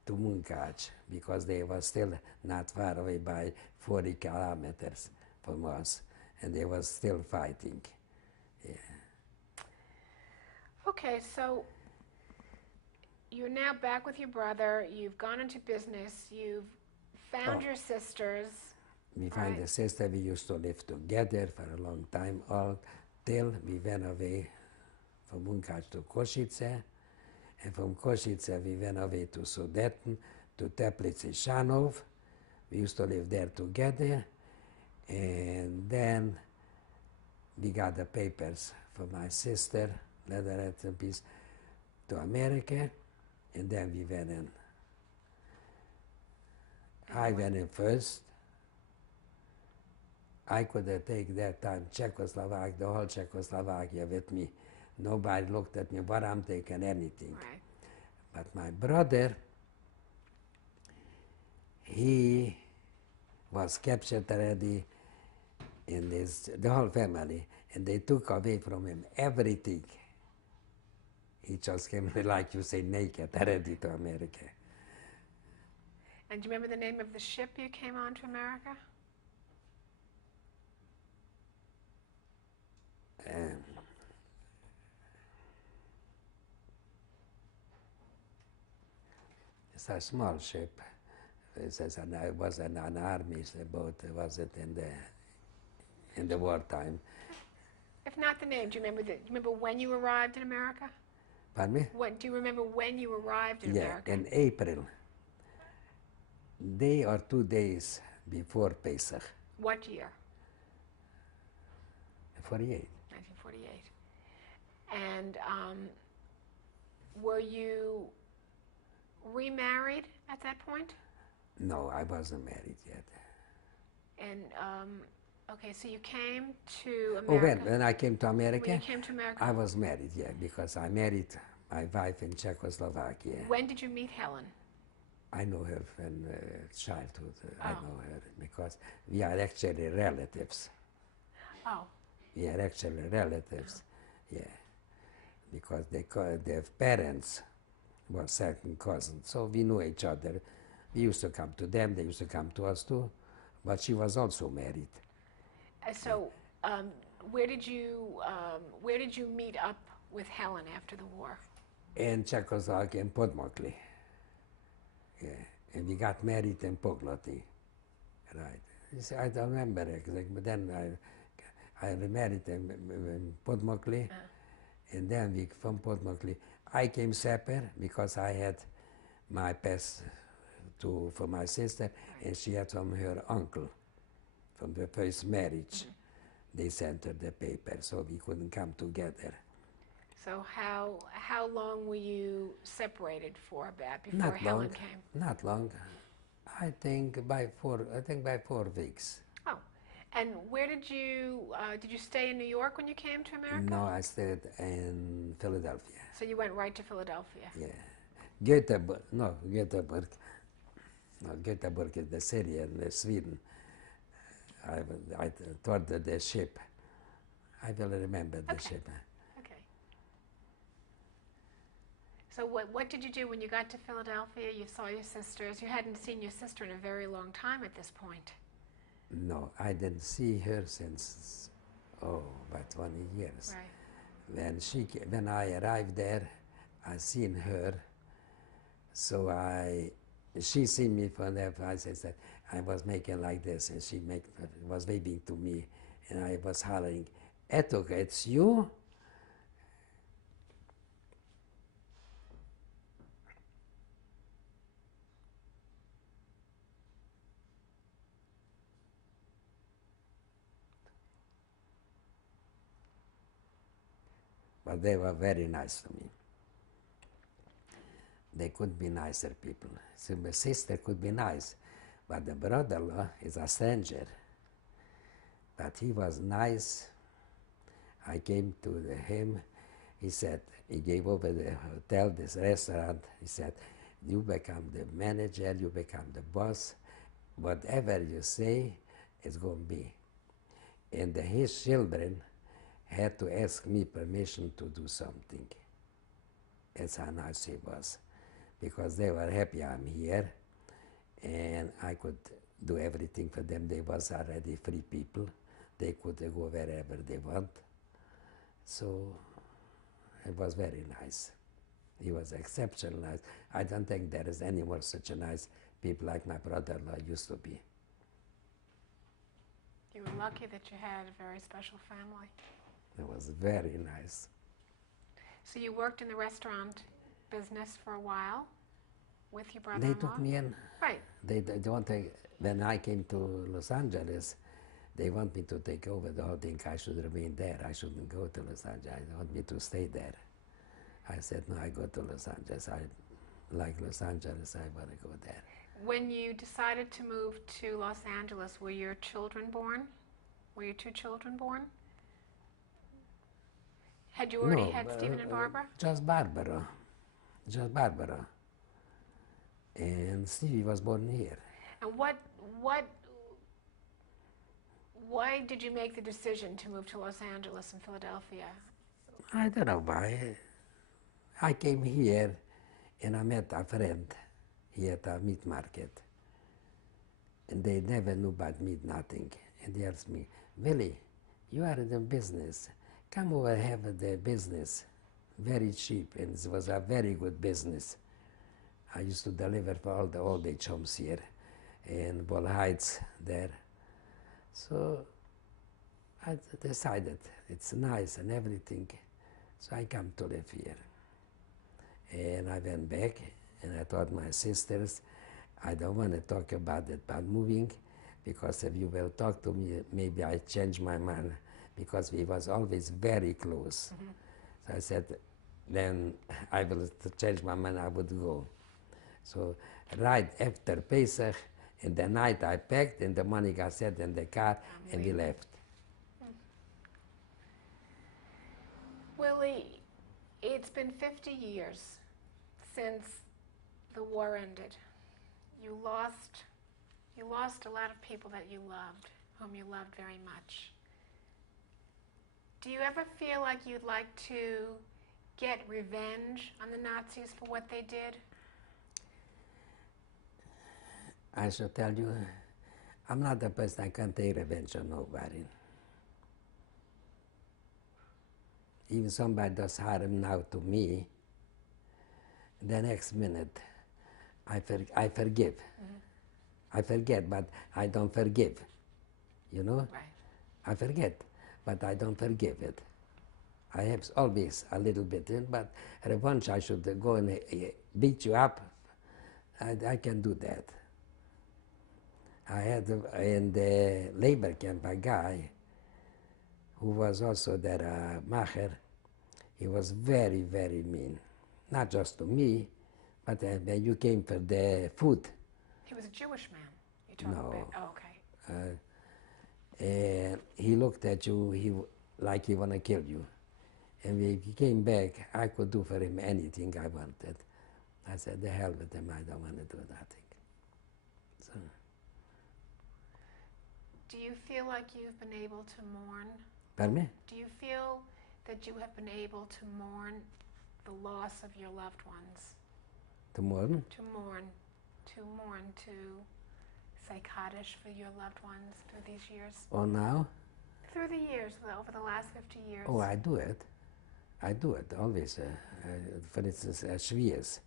to Munkács because they were still not far away by 40 kilometers from us, and they were still fighting. Yeah. Okay, so you're now back with your brother. You've gone into business. You've found Oh. your sisters. we find Right. a sister, we used to live together for a long time, all till we went away from Munkács to Košice, and from Košice we went away to Sudeten, to Teplice Shanov. We used to live there together, and then we got the papers for my sister, letter and piece, to America, and then we went in. I went in first. I could have taken that time Czechoslovak, the whole Czechoslovakia with me. Nobody looked at me, but I'm taking anything. Right. But my brother, he was captured already in the whole family, and they took away from him everything. He just came, like you say, naked, already to America. And do you remember the name of the ship you came on to America? It's a small ship. It was an army boat, was it in the wartime? If not the name, do you remember when you arrived in America? Pardon me? Do you remember when you arrived in Yeah, America? in April. Day or 2 days before Pesach, What year? 48. 1948. And were you remarried at that point? No, I wasn't married yet. And okay, so you came to Oh, America. when I came to America, When you came to America. I was married, yeah, because I married my wife in Czechoslovakia. When did you meet Helen? I know her from childhood. I Oh. know her because we are actually relatives. Oh, We are actually relatives, yeah, because their parents were second cousins, so we knew each other. We used to come to them, they used to come to us too, but she was also married. so where did you meet up with Helen after the war? In Czechoslovakia, in Podmokli, yeah, and we got married in Pogloti, right. You see, I don't remember exactly, but then I remarried in Podmokli, and then from Podmokli, I came separate because I had my pass for my sister, and she had from her uncle, from the first marriage. They sent her the paper, so we couldn't come together. So how long were you separated for about before Not Helen long. came? Not long. I think by 4 weeks. Oh, and where did you stay in New York when you came to America? No, I stayed in Philadelphia. So you went right to Philadelphia. Yeah. Göteborg. No, Göteborg. No, Göteborg is the city in Sweden. I thought that the ship. I will remember the Okay. ship. Okay. So what did you do when you got to Philadelphia? You saw your sisters. You hadn't seen your sister in a very long time at this point. No, I didn't see her since, about 20 years. Right. When I arrived there, I seen her, so she seen me from there. I said, I was making like this, and she was waving to me, and I was hollering, Etok, it's you? But they were very nice to me. They could be nicer people. So my sister could be nice, but the brother-in-law is a stranger. But he was nice. I came to him. He said, he gave over the hotel, this restaurant. He said, you become the manager, you become the boss. Whatever you say, it's going to be. And his children had to ask me permission to do something. That's how nice he was. Because they were happy I'm here, and I could do everything for them. They was already free people. They could go wherever they want. So it was very nice. He was exceptional nice. I don't think there is any more such a nice people like my brother-in-law used to be. You were lucky that you had a very special family. It was very nice. So you worked in the restaurant business for a while with your They brother-in-law? took me in. Right. They don't take, when I came to Los Angeles, they want me to take over the whole thing. I should remain there. I shouldn't go to Los Angeles. They want me to stay there. I said, no, I go to Los Angeles. I like Los Angeles. I want to go there. When you decided to move to Los Angeles, were your children born? Were your two children born? Had you already had Stephen and Barbara? Just Barbara. Just Barbara. And Stevie was born here. And why did you make the decision to move to Los Angeles and Philadelphia? I don't know why. I came here and I met a friend here at a meat market. And they never knew about meat, nothing. And they asked me, Vili, you are in the business. Come over and have the business. Very cheap, and it was a very good business. I used to deliver for all the old age homes here in Ball Heights there. So I decided it's nice and everything. So I come to live here. And I went back and I told my sisters, I don't want to talk about it, about moving, because if you will talk to me, maybe I change my mind, because we was always very close. Mm-hmm. So I said, then I will change my mind, I would go. So right after Pesach, in the night I packed, and the money got set in the car, and we left. Willie, it's been 50 years since the war ended. You lost a lot of people that you loved, whom you loved very much. Do you ever feel like you'd like to get revenge on the Nazis for what they did? I shall tell you, I'm not the person I can take revenge on nobody. Even somebody does harm now to me, the next minute I forgive. Mm-hmm. I forget, but I don't forgive. You know? Right. I forget, but I don't forgive it. I have always a little bit in, but revenge, I should go and beat you up. I can do that. I had in the labor camp a guy who was also there, Macher. He was very, very mean. Not just to me, but when you came for the food. He was a Jewish man, you talking about? Oh, okay. And he looked at you like he want to kill you. And when he came back, I could do for him anything I wanted. I said, the hell with him, I don't want to do nothing. So. Do you feel like you've been able to mourn? Pardon me? Do you feel that you have been able to mourn the loss of your loved ones? To mourn? To mourn, to say Kaddish for your loved ones through these years? Oh, now? Through the years, over the last 50 years. Oh, I do it. I do it always. For instance, Shvias.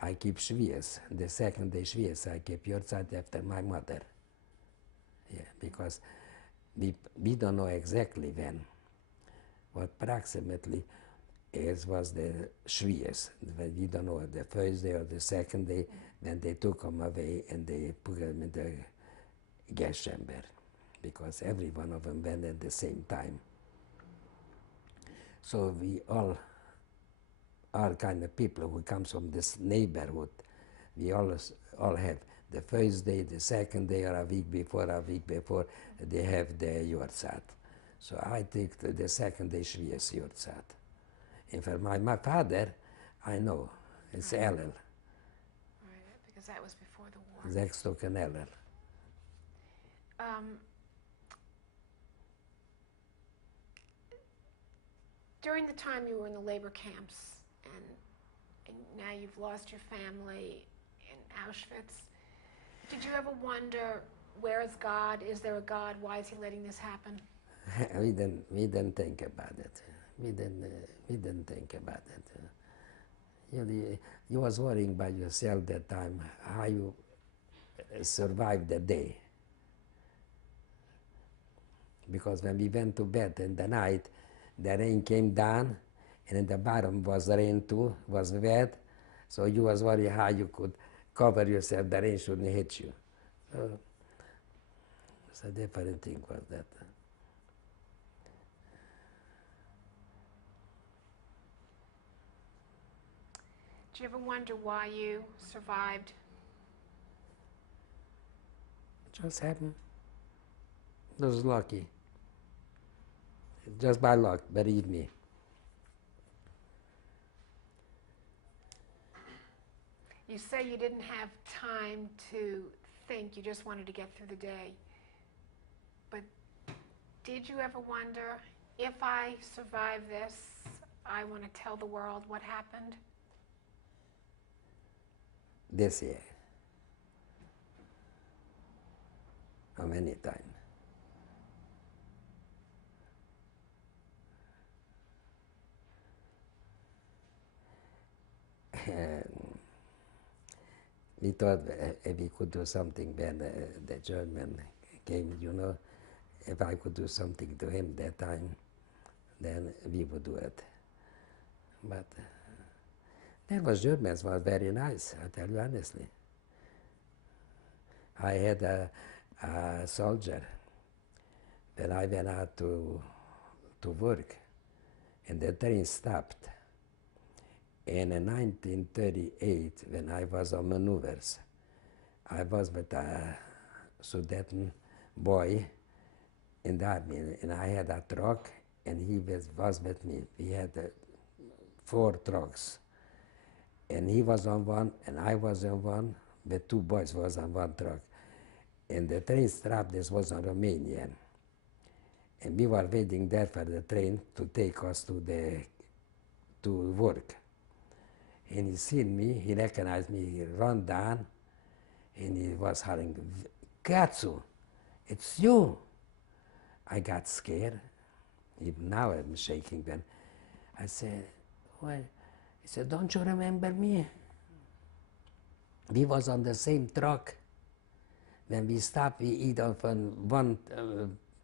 I keep Shvias. The second day Shvias, I keep Yortzeit after my mother. Yeah, because we don't know exactly when, but approximately it was the Shvias. We don't know the first day or the second day, when they took them away and they put them in the gas chamber, because every one of them went at the same time. So we all kind of people who comes from this neighborhood, we all have the first day, the second day, or a week before, they have the Yortzeit. So I take the second day Shvias Yortzeit. And for my father, I know, it's Elul. Right, because that was before the war. Zextoken Elul. During the time you were in the labor camps, and now you've lost your family in Auschwitz, did you ever wonder, where is God? Is there a God? Why is he letting this happen? we didn't think about it. We didn't think about it. You was worrying by yourself that time, how you survived the day. because when we went to bed in the night, the rain came down, and in the bottom was rain too, was wet, so you was very high, you could cover yourself, the rain shouldn't hit you. So it's a different thing was that. Do you ever wonder why you survived? It just happened. It was lucky. Just by luck, believe me. You say you didn't have time to think, you just wanted to get through the day. But did you ever wonder, if I survive this, I want to tell the world what happened? This year. How many times? And we thought if we could do something when the German came, you know, if I could do something to him that time, then we would do it. But that was Germans were very nice, I tell you honestly. I had a soldier when I went out to work, and the train stopped. And in 1938, when I was on maneuvers, I was with a Sudeten boy in the army, and I had a truck, and he was with me. We had 4 trucks, and he was on one, and I was on one, but 2 boys was on one truck. And the train stopped, this was on Romanian. And we were waiting there for the train to take us to work. And he seen me, he recognized me, he ran down, and he was hollering, "Katsu, it's you!" I got scared. Even now I'm shaking then. I said, "Well," he said, "Don't you remember me? We was on the same truck. When we stop, we eat off on one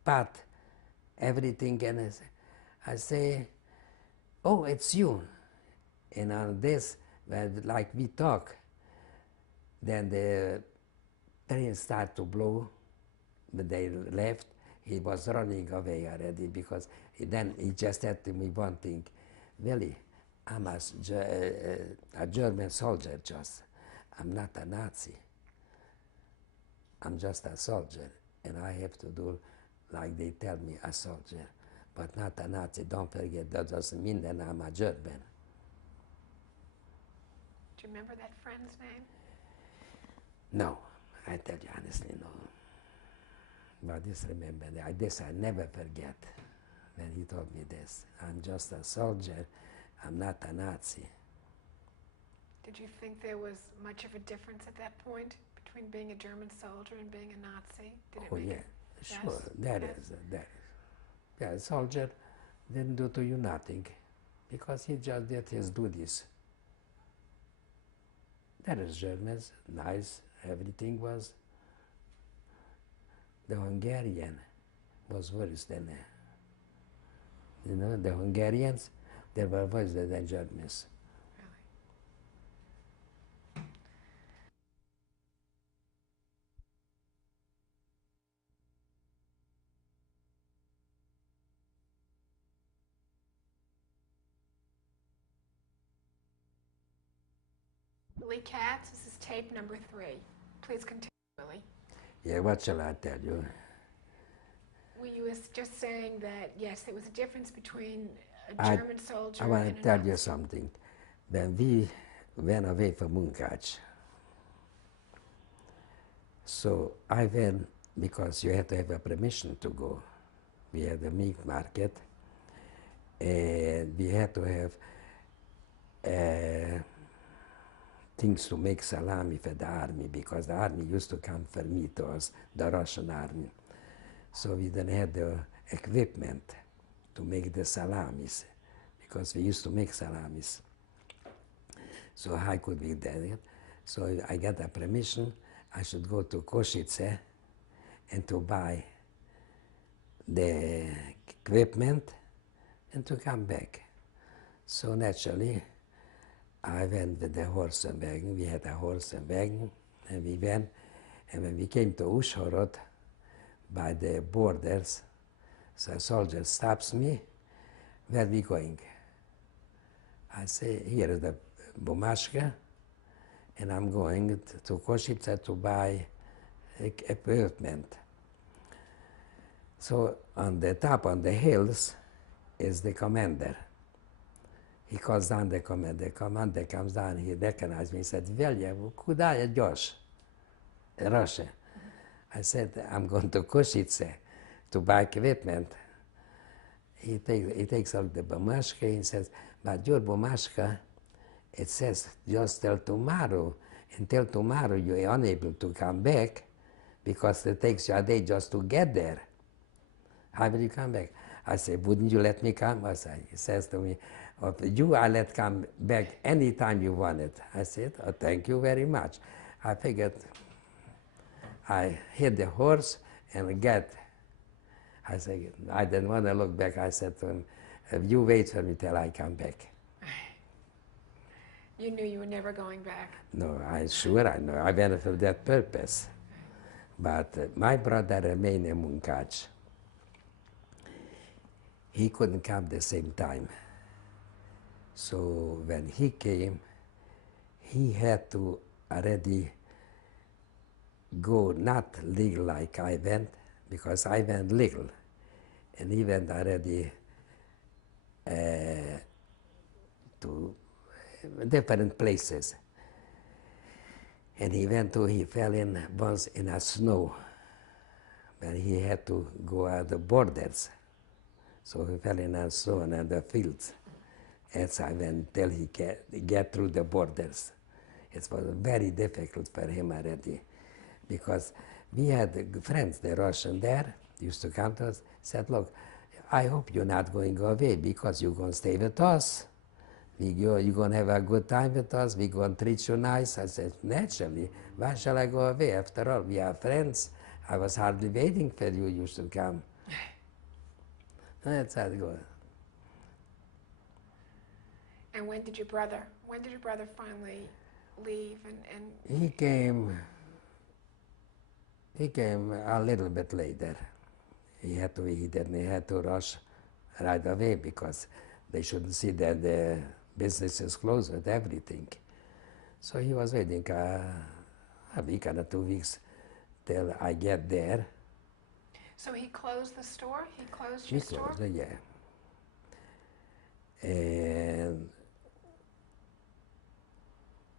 pot, everything." And I say, "Oh, it's you." And on this, when like we talk, then the train started to blow, but they left. He was running away already because then he just said to me one thing, "Vili, I'm a German soldier just. I'm not a Nazi. I'm just a soldier, and I have to do like they tell me, a soldier, but not a Nazi. Don't forget, that doesn't mean that I'm a German." Do you remember that friend's name? No, I tell you honestly, no. But this remember, this I never forget when he told me this. I'm just a soldier, I'm not a Nazi. Did you think there was much of a difference at that point between being a German soldier and being a Nazi? Did it Oh make yeah, it? sure, Yes? there Yes? is, there is. Yeah, a soldier didn't do to you nothing, because he just did his duties. There is Germans, nice, everything was. The Hungarian was worse than, you know, the Hungarians, they were worse than the Germans. Vili Katz, this is tape number 3. Please continue, Vili. Yeah, what shall I tell you? Well, you was just saying that, yes, there was a difference between a I- German soldier I want and to a tell Nazi. you something. When we went away from Munkacs, so I went because you had to have a permission to go. We had a meat market, and we had to have things to make salami for the army, because the army used to come for meat to us, the Russian army. So we didn't have the equipment to make the salamis, because we used to make salamis. So how could we do it? So I got a permission, I should go to Košice and to buy the equipment and to come back. So naturally, I went with the horse and wagon. We had a horse and wagon, and we went. And when we came to Uzhhorod, by the borders, so a soldier stops me. Where are we going? I say, here is the bumashka, and I'm going to Košice to buy equipment. So on the top, on the hills, is the commander. He calls down the commander. The commander comes down, he recognized me, he said, Velja, kuda je Josh? Russia. I said, I'm going to Košice to buy equipment. He takes out the bumashka, he says, but your bumashka, it says just till tomorrow. Until tomorrow you're unable to come back because it takes you a day just to get there. How will you come back? I said, wouldn't you let me come? He says to me, you I let come back anytime you want it. I said, oh, thank you very much. I figured I hit the horse and get. I said, I didn't want to look back. I said to him, you wait for me till I come back. You knew you were never going back. No, I know. I went for that purpose. But my brother remained in Munkac. He couldn't come the same time. So when he came, he had to already go not legal like I went, because I went legal. And he went already to different places. And he fell in once in a snow, when he had to go at the borders. So he fell in a snow and the fields. As I went till he get through the borders. It was very difficult for him already, because we had friends, the Russian there, used to come to us, said, look, I hope you're not going away because you're going to stay with us. You're going to have a good time with us. We're going to treat you nice. I said, naturally, why shall I go away? After all, we are friends. I was hardly waiting for you. You should come. That's how it goes. And when did your brother finally leave? And He came a little bit later. He had to rush right away because they shouldn't see that the business is closed with everything. So he was waiting a week and 2 weeks till I get there. so he closed the store? He closed your store? Closed it, yeah. And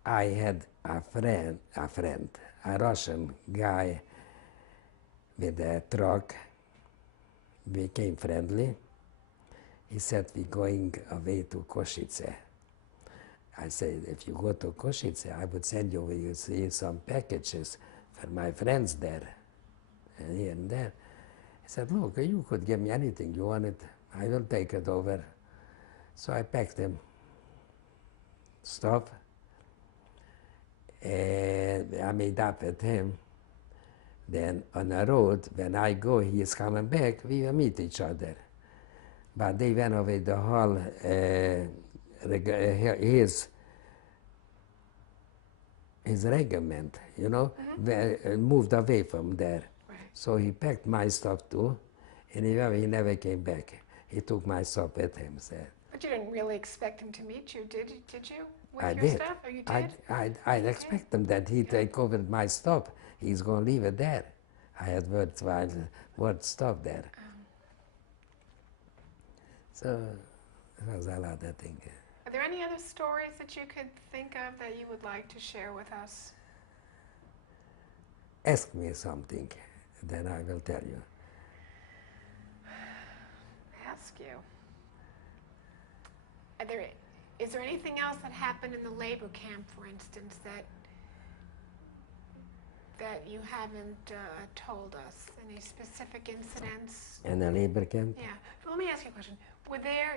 I had a friend, a Russian guy with a truck. We became friendly. He said, we're going away to Košice. I said, if you go to Košice, I would send you some packages for my friends there, and here and there. He said, look, you could give me anything you wanted. I will take it over. So I packed him stuff, and I made up with him. Then on the road, when I go, he is coming back, we will meet each other. But they went away the whole, his regiment, you know, moved away from there. Right. So he packed my stuff too, and he never came back. He took my stuff with him. So. But you didn't really expect him to meet you, did you? With I your did. stuff? Or you did? I expect him that he'd take over my stuff. He's going to leave it there. I had worth stuff there. So it was a lot of things. Are there any other stories that you could think of that you would like to share with us? Ask me something, then I will tell you. Ask you. Is there anything else that happened in the labor camp, for instance, that you haven't told us? Any specific incidents? In the labor camp? Yeah. But let me ask you a question.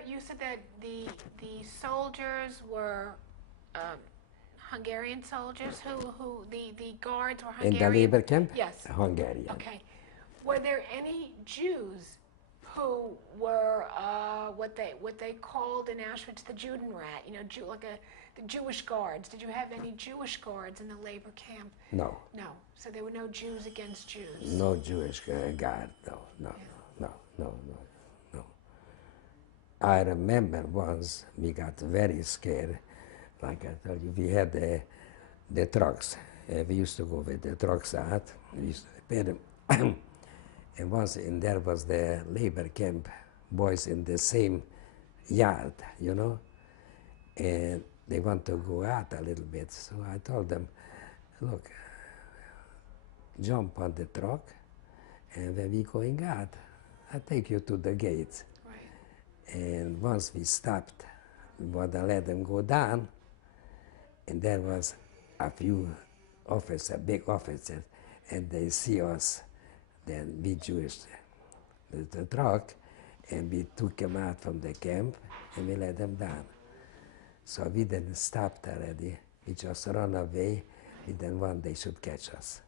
You said that the soldiers were Hungarian soldiers, the guards were Hungarian? In the labor camp? Yes. Hungarian. Okay. Were there any Jews who were what they called in Auschwitz the Judenrat, you know, the Jewish guards. Did you have any Jewish guards in the labor camp? No. No. So there were no Jews against Jews. No Jewish guard. No, no, Yeah. no, no, no, no. I remember once we got very scared. Like I told you, we had the trucks. We used to go with the trucks out. We used to repair them. And once there was the labor camp boys in the same yard, you know, and they want to go out a little bit. So I told them, look, jump on the truck, and when we going out, I take you to the gates. Right. And once we stopped, we want to let them go down, and there was a few officers, big officers, and they see us. Then we Jewish, the truck, and we took them out from the camp, and we let them down. So we didn't stop already. We just run away. We didn't want they should catch us,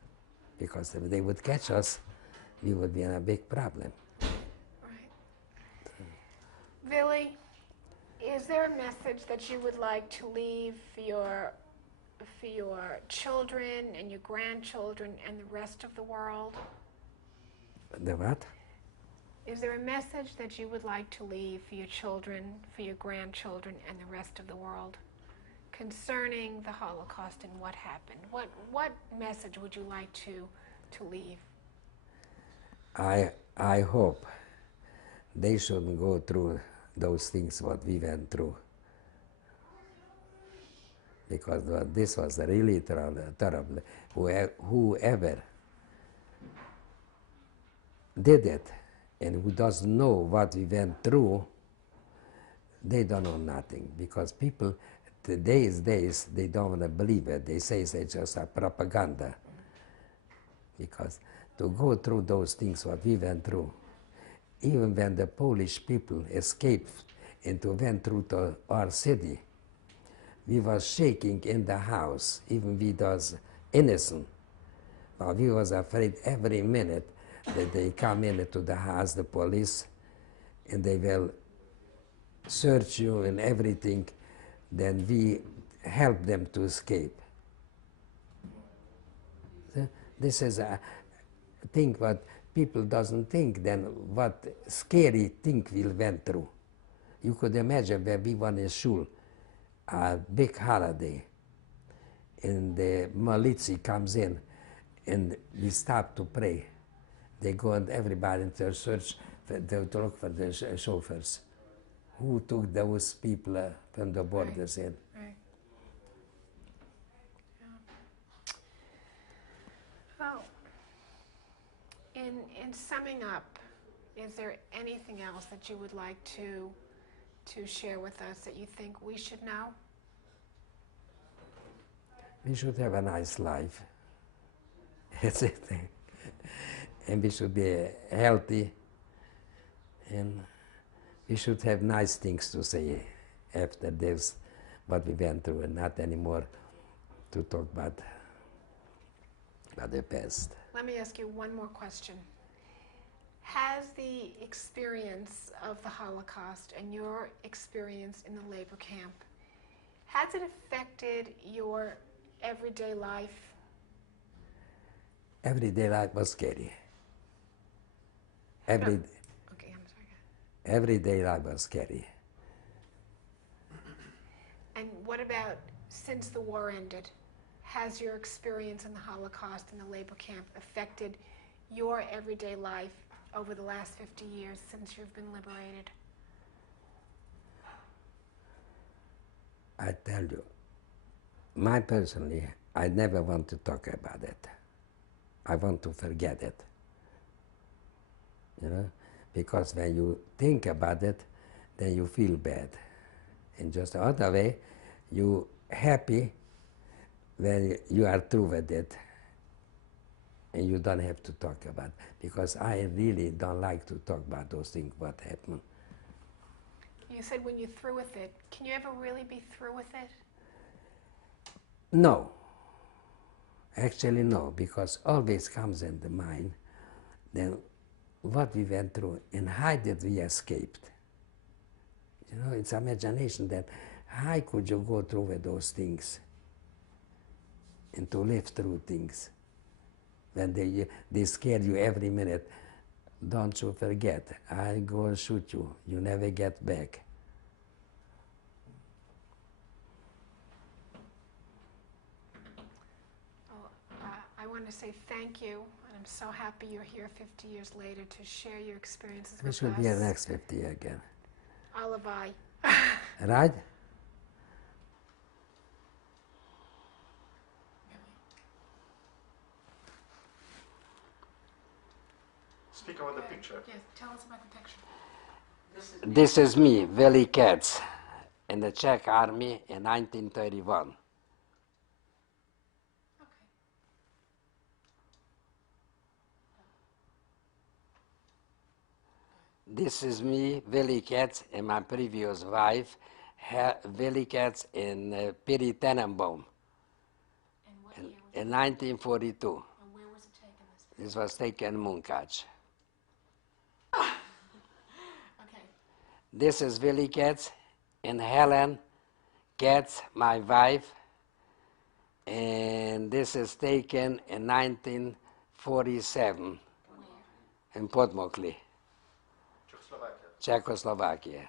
because if they would catch us, we would be in a big problem. Right. Vili, is there a message that you would like to leave for your children and your grandchildren and the rest of the world? The what? Is there a message that you would like to leave for your children, for your grandchildren, and the rest of the world concerning the Holocaust and what happened? What message would you like to leave? I hope they shouldn't go through those things what we went through, because this was really terrible. Whoever did it and who doesn't know what we went through, they don't know nothing, because people today's days, they don't want to believe it. They say it's just a propaganda, because to go through those things what we went through, even when the Polish people escaped and went through to our city, we was shaking in the house, even we was innocent, but we was afraid every minute that they come into the house, the police, and they will search you and everything. Then we help them to escape. This is a thing what people doesn't think, then what scary thing we went through. You could imagine when we went in school, a big holiday, and the militia comes in, and we stop to pray. They go and everybody to search, to look for the chauffeurs. Who took those people from the borders in? Right. Yeah. Oh. In summing up, is there anything else that you would like to share with us that you think we should know? We should have a nice life. That's it. And we should be healthy, and we should have nice things to say after this, what we went through, and not anymore to talk about the past. Let me ask you one more question. Has the experience of the Holocaust and your experience in the labor camp, has it affected your everyday life? Everyday life was scary. Okay, I'm sorry. Everyday life was scary. And what about since the war ended? Has your experience in the Holocaust and the labor camp affected your everyday life over the last 50 years since you've been liberated? I tell you, personally, I never want to talk about it. I want to forget it. You know, because when you think about it, then you feel bad. And just the other way, you happy when you are through with it, and you don't have to talk about it. Because I really don't like to talk about those things, what happened. You said when you're through with it. Can you ever really be through with it? No. Actually, no, because always comes in the mind, then what we went through and how did we escape. You know, it's imagination that how could you go through with those things and to live through things when they scare you every minute. Don't you forget, I go shoot you, you never get back. I want to say thank you, and I'm so happy you're here 50 years later to share your experiences with We us. should be the next 50 again. Alibi. Right? Speak about the picture. Yes, tell us about the picture. This is me, Vili Katz, in the Czech army in 1931. This is me, Vili Katz, and my previous wife, Vili Katz in Piri Tenenbaum And what year was in 1942. it? And where was it taken? This was taken in Munkacs. Okay. This is Vili Katz and Helen Katz, my wife, and this is taken in 1947 in Podmokli, Czechoslovakia.